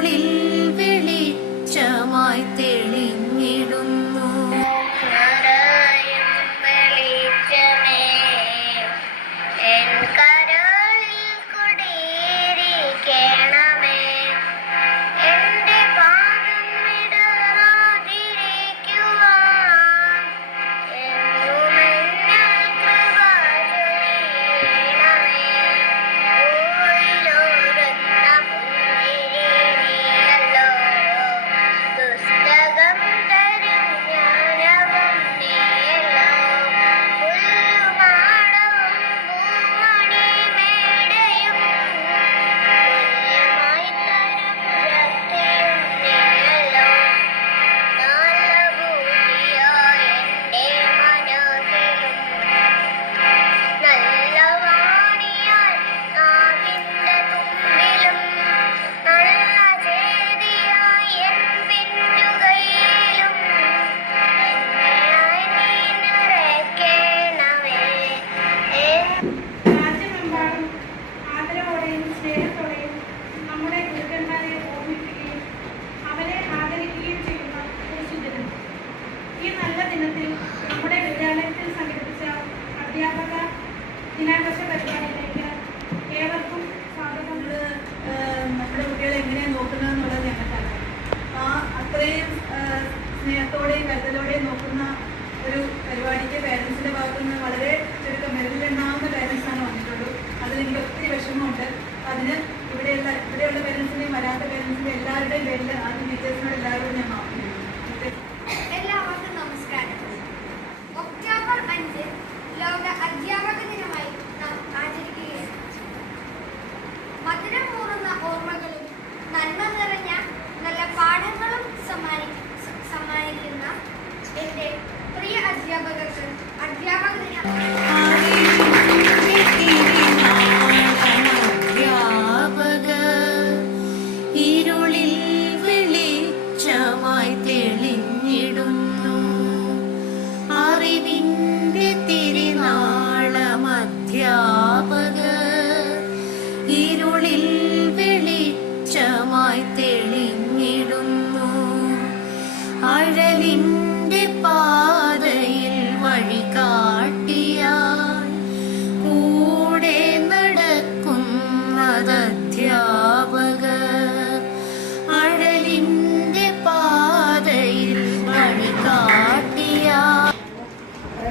തോളിൽ ഇനത്തിൽ നമ്മുടെ വിദ്യാലയത്തിൽ സംഘടിപ്പിച്ച അധ്യാപക ദിനാഘോഷ പരിപാടിയിലേക്ക് ഏവർക്കും സ്വാഗതം. നമ്മുടെ കുട്ടികളെ എങ്ങനെ നോക്കുന്നതെന്നുള്ളത് ഞങ്ങൾക്കറിയാം. ആ അത്രയും സ്നേഹത്തോടെയും കരുതലോടെയും നോക്കുന്ന ഒരു പരിപാടിക്ക് പേരൻസിന്റെ ഭാഗത്തു നിന്ന് വളരെ ചുരുക്കം വിരലിലുണ്ടാവുന്ന പേരൻസാണ് വന്നിട്ടുള്ളൂ. അതിൽ എനിക്ക് ഒത്തിരി വിഷമമുണ്ട് അതിന് ഇവിടെയുള്ള ഇവിടെയുള്ള പേരൻസിന്റെയും വരാത്ത പേരൻസിന്റെയും എല്ലാവരുടെയും പേരിൽ ആദ്യം ടീച്ചേഴ്സിനോട് എല്ലാവരും ഞാൻ മാറുന്നു अद्याप बदलतं अद्याप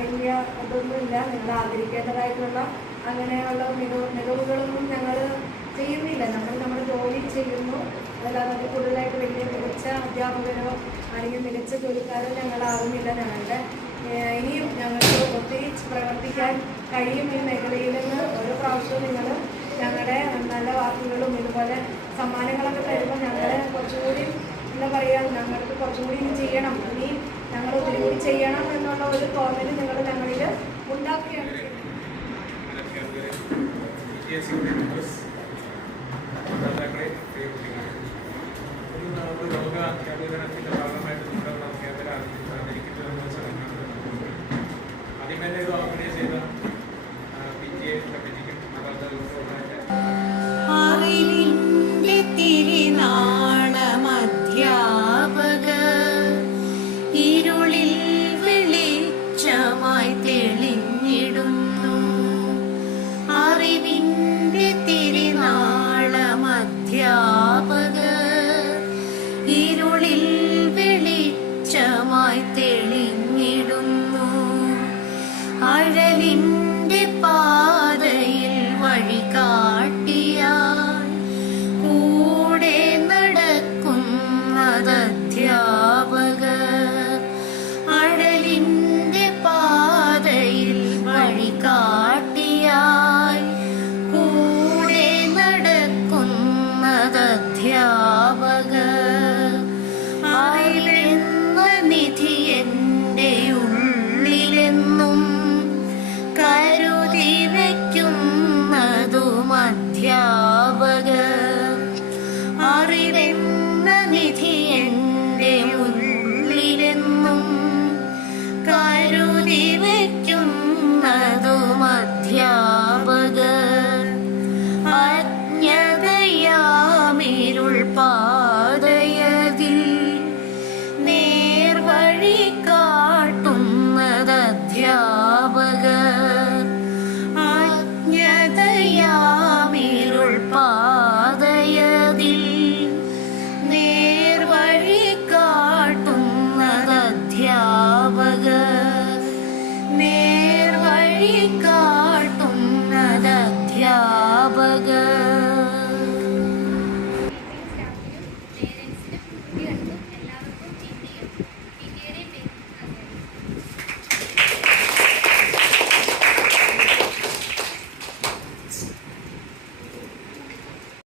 വലിയ ഇതൊന്നുമില്ല. നിങ്ങൾ ആദരിക്കേണ്ടതായിട്ടുള്ള അങ്ങനെയുള്ള മികവ് മികവുകളൊന്നും ഞങ്ങൾ ചെയ്യുന്നില്ല. നമ്മൾ നമ്മുടെ ജോലി ചെയ്യുന്നു. അതല്ലാതെ അതിൽ കൂടുതലായിട്ട് വലിയ മികച്ച അധ്യാപകരോ അല്ലെങ്കിൽ മികച്ച ജോലിക്കാരോ ഞങ്ങളാകുന്നില്ല ഞങ്ങളുടെ. ഇനിയും ഞങ്ങൾക്ക് ഒത്തിരി പ്രവർത്തിക്കാൻ കഴിയും ഈ മേഖലയിൽ നിന്ന് ഓരോ പ്രാവശ്യവും നിങ്ങൾ ഞങ്ങളുടെ നല്ല വാക്കുകളും ഇതുപോലെ സമ്മാനങ്ങളൊക്കെ തരുമ്പോൾ ഞങ്ങളെ കുറച്ചുകൂടി എന്താ പറയുക ഞങ്ങൾക്ക് കുറച്ചും കൂടി ചെയ്യണം. ഇനി ഞങ്ങൾ ഒത്തിരി ചെയ്യണം എന്നുള്ള ഒരു തോന്നൽ നിങ്ങൾ ഞങ്ങളിൽ ഉണ്ടാക്കുകയാണ് ചെയ്യുന്നത്. വിദ്യാർത്ഥികളുടെ മെമ്പേഴ്സ് ഇരുളിൽ വെളിച്ചമായി തെളിഞ്ഞിടുന്നു. അഴലിൻ വിധി എന്റെ മുന്നിലെന്നും കരുതി വയ്ക്കുന്നതും അധ്യാപകർ അജ്ഞതയാമിരുൾ പാ